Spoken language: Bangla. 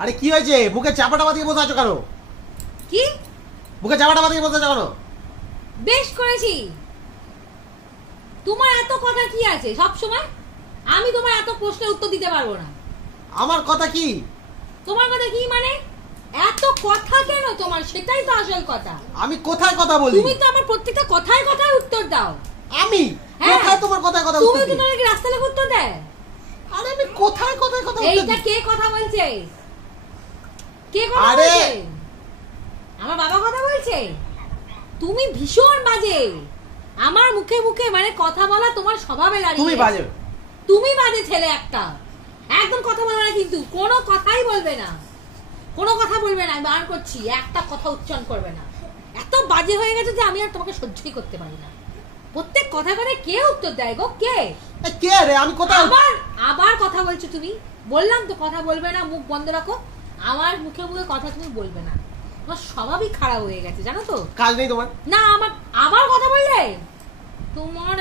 আরে কি হয়েছে? বুকে চাপাটা দিয়ে বসে আছো কেন? কি বুকে চাপাটা দিয়ে বসে আছো কেন? বেশ করেছি। তোমার এত কথা কি আছে সব সময়? আমি তোমার এত প্রশ্নের উত্তর দিতে পারবো না। আমার কথা কি? তোমার কথা কি মানে? এত কথা কেন তোমার? সেটাই তো আসল কথা। আমি কোথায় কথা বলি? তুমি তো আমার প্রত্যেকটা কথায় কথায় উত্তর দাও। আমি কোথায় তোমার কথায় কথা তুমি উত্তর তো দিই? নাকি রাস্তা লেগে উত্তর দেয়। আরে আমি কোথায় কথায় কথা উত্তর এইটা দিই? কে কথা বলছে? কে কথা আরে! বলছে? আমার বাবা কথা বলছে? তুমি ভীষণ বাজে। আমার মুখে মুখে মানে কথা বলা তোমার স্বভাবে দাঁড়িয়ে তুমি গেছে। বাজে। তুমি বাজে ছেলে একটা। একদম কথা বলবে না, কিন্তু কোনো কথাই বলবে না। কোনো কথা বলবে না, আমি বারণ করছি। একটা কথা উচ্চারণ করবে না। এত বাজে হয়ে গেছে যে আমি আর তোমাকে সহ্যই করতে পারি না। প্রত্যেক কথা করে কে উত্তর দেয় গো? কে? এ, কে রে? আমি কোথায়? আবার আবার কথা বলছো তুমি? বললাম তো কথা বলবে না, মুখ বন্ধ রাখো। আমার মুখে মুখে কথা তুমি বলবে না। তোমার স্বভাবই খারাপ হয়ে গেছে জানো তো। কাজ নেই তোমার? না আমার আবার কথা বললে তোমার